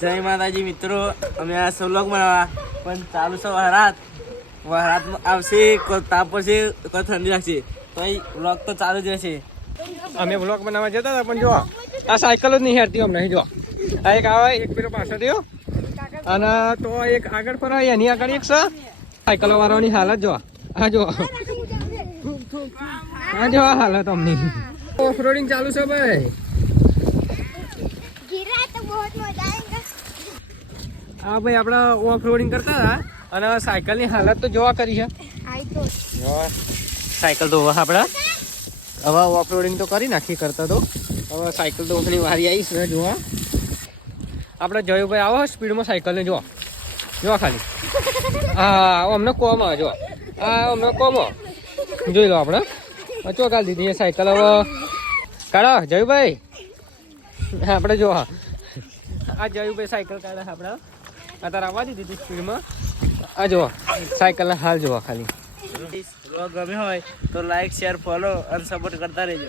જય માતાજી મિત્રો, અમે આ વ્લોગ બનાવવા પણ ચાલુ છે વરાત આવશે, કોઈ તાપ પડશે, કોઈ ઠંડી લાગશે, તો વ્લોગ તો ચાલુ જ રહેશે. અમે વ્લોગ બનાવવા જતા હતા પણ જો આ સાયકલ જ નહીં હેરતી અમને. જો આ એક આવે, એક પેલો પાછળ રહ્યો અને તો એક આગળ પર એની આગળ એક છે. સાયકલ વાળાની હાલત જો આ જો આ જો આ હાલત અમની. ઓફરોડિંગ ચાલુ છે ભાઈ. હા ભાઈ, આપણે ઓફરોડિંગ કરતા હતા અને સાયકલની હાલત તો જોવા કરી છે. સાયકલ તો આપણે હવે ઓફરોડિંગ તો કરી નાખી કરતા તો. હવે સાયકલ તો ઓફની વારી આવીશ ને જોવા. આપણે જયુભાઈ આવો સ્પીડમાં સાયકલને જોવા ખાલી. હા અમને કોમ આવે જો, હા અમને કોમ જોઈ લો. આપણે ચોકાલ દીધી સાયકલ. હવે કાઢો જયુભાઈ, આપણે જો આ જયુભાઈ સાયકલ કાઢે આપણે અત્યારે આવવા દીધી સ્પીડમાં. આ જો સાયકલના હાલ જોવા ખાલી. વ્લોગ ગમે હોય તો લાઈક, શેર, ફોલો અને સપોર્ટ કરતા રહેજો.